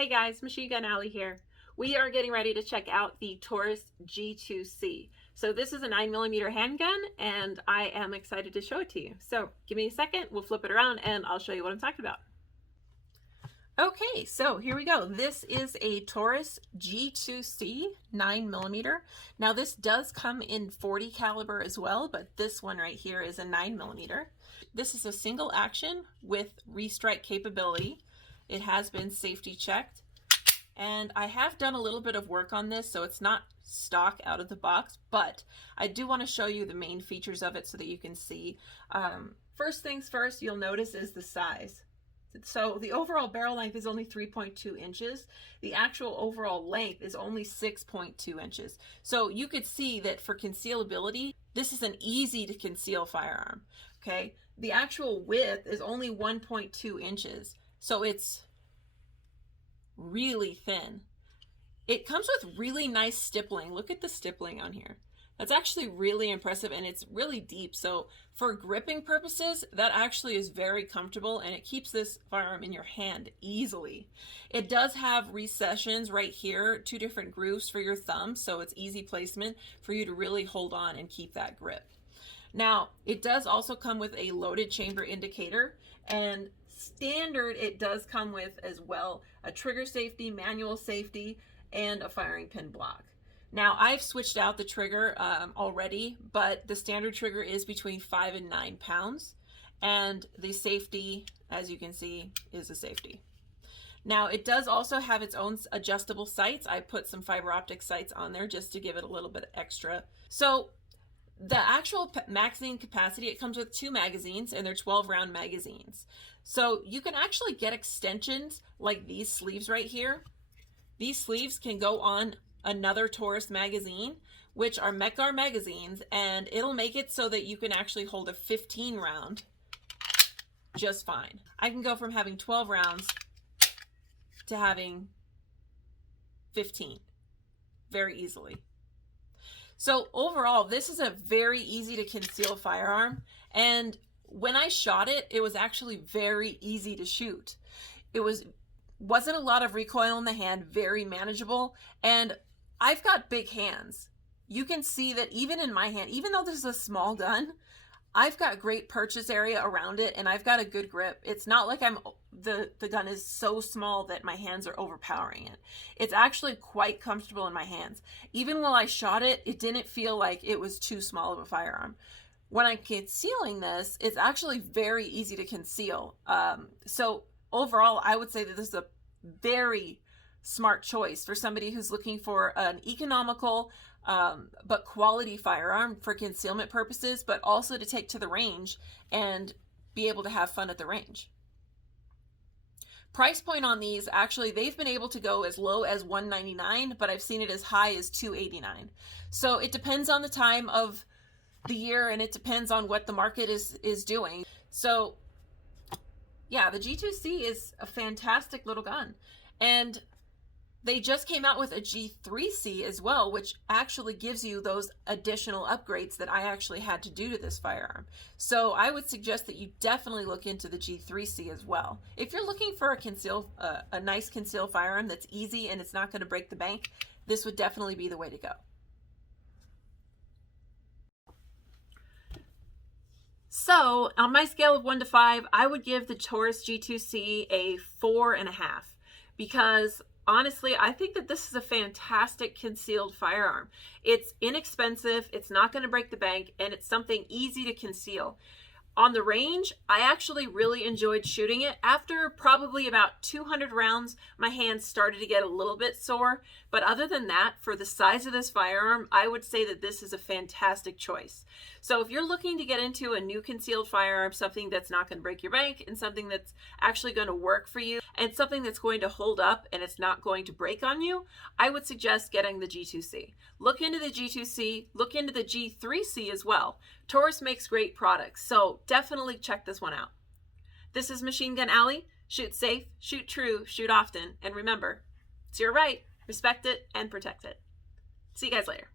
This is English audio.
Hey guys, Machine Gun Alley here. We are getting ready to check out the Taurus G2C. So this is a 9mm handgun and I am excited to show it to you. So give me a second, we'll flip it around and I'll show you what I'm talking about. Okay, so here we go. This is a Taurus G2C 9mm. Now this does come in 40 caliber as well, but this one right here is a 9mm. This is a single action with restrike capability. It has been safety checked, and I have done a little bit of work on this, so it's not stock out of the box, but I do want to show you the main features of it so that you can see. First things first, you'll notice is the size. So the overall barrel length is only 3.2 inches. The actual overall length is only 6.2 inches. So you could see that for concealability, this is an easy to conceal firearm, okay? The actual width is only 1.2 inches. So it's really thin. It comes with really nice stippling. Look at the stippling on here. That's actually really impressive, and it's really deep. So for gripping purposes, that actually is very comfortable, and it keeps this firearm in your hand easily. It does have recessions right here, 2 different grooves for your thumb, so it's easy placement for you to really hold on and keep that grip. Now, it does also come with a loaded chamber indicator, and standard it does come with as well a trigger safety, manual safety, and a firing pin block. Now I've switched out the trigger already, but the standard trigger is between 5 and 9 pounds, and the safety, as you can see, is a safety. Now it does also have its own adjustable sights. I put some fiber optic sights on there just to give it a little bit extra. So the actual magazine capacity, it comes with 2 magazines, and they're 12-round magazines. So you can actually get extensions like these sleeves right here. These sleeves can go on another Taurus magazine, which are Mechgar magazines, and it'll make it so that you can actually hold a 15 round just fine. I can go from having 12 rounds to having 15 very easily. So overall, this is a very easy to conceal firearm, and when I shot it, it was actually very easy to shoot. It wasn't a lot of recoil in the hand, very manageable, and I've got big hands. You can see that even in my hand, even though this is a small gun, I've got great purchase area around it, and I've got a good grip. It's not like the gun is so small that my hands are overpowering it. It's actually quite comfortable in my hands. Even while I shot it, it didn't feel like it was too small of a firearm. When I'm concealing this, it's actually very easy to conceal. So overall, I would say that this is a very smart choice for somebody who's looking for an economical but quality firearm for concealment purposes, but also to take to the range and be able to have fun at the range. Price point on these, actually, they've been able to go as low as $199, but I've seen it as high as $289. So it depends on the time of the year, and it depends on what the market is doing. So yeah, the G2C is a fantastic little gun, and they just came out with a G3C as well, which actually gives you those additional upgrades that I actually had to do to this firearm. So I would suggest that you definitely look into the G3C as well. If you're looking for a nice conceal firearm that's easy and it's not going to break the bank, this would definitely be the way to go. So on my scale of 1 to 5, I would give the Taurus G2C a 4.5, because honestly, I think that this is a fantastic concealed firearm. It's inexpensive, it's not going to break the bank, and it's something easy to conceal. On the range, I actually really enjoyed shooting it. After probably about 200 rounds, my hands started to get a little bit sore. But other than that, for the size of this firearm, I would say that this is a fantastic choice. So if you're looking to get into a new concealed firearm, something that's not going to break your bank, and something that's actually going to work for you, and something that's going to hold up and it's not going to break on you, I would suggest getting the G2C. Look into the G2C, look into the G3C as well. Taurus makes great products, so definitely check this one out. This is Machine Gun Alley. Shoot safe, shoot true, shoot often, and remember, it's your right. Respect it and protect it. See you guys later.